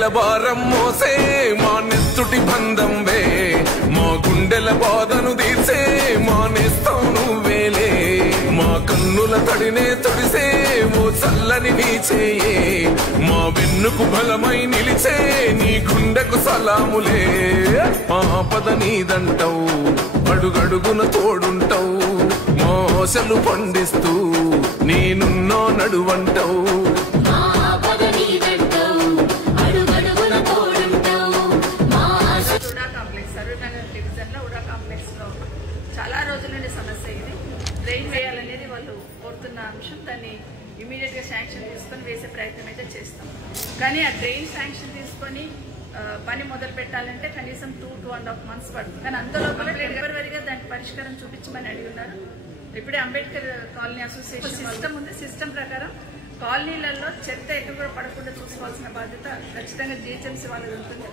కోర్కెల భారం మోసే మా నెత్తుటి బంధంవే మా గుండెల బాధను తీర్చే మా నేస్తం నువ్వేలే మా కన్నుల తడినే తొడిసే ఓ చల్లని నీ చేయే మా వెన్నుకు బలమై నిలిచే నీ గుండెకు సలాములే ఆపద నీదంటావు అడుగడుగున తోడుంటావు మోసలు పండిస్తూ నేనున్నో నడువంటావు చాలా రోజుల నుండి సమస్య ఇది డ్రైన్ వేయాలనేది వాళ్ళు కోరుతున్న అంశం. దాన్ని ఇమీడియట్ గా శాంక్షన్ తీసుకొని వేసే ప్రయత్నం అయితే చేస్తాం. కానీ ఆ డ్రైన్ శాంక్షన్ తీసుకొని పని మొదలు పెట్టాలంటే కనీసం 2.5 months పడుతుంది. కానీ అందులో ఫిబ్రవరిగా దానికి పరిష్కారం చూపించమని అడిగి ఉన్నారు. ఇప్పుడే అంబేద్కర్ కాలనీ అసోసియేషన్ సిస్టమ్ ఉంది. సిస్టమ్ ప్రకారం కాలనీలలో చెత్త ఎటు కూడా పడకుండా చూసుకోవాల్సిన బాధ్యత ఖచ్చితంగా జిహెచ్ఎంసీ వాళ్ళది ఉంటుంది.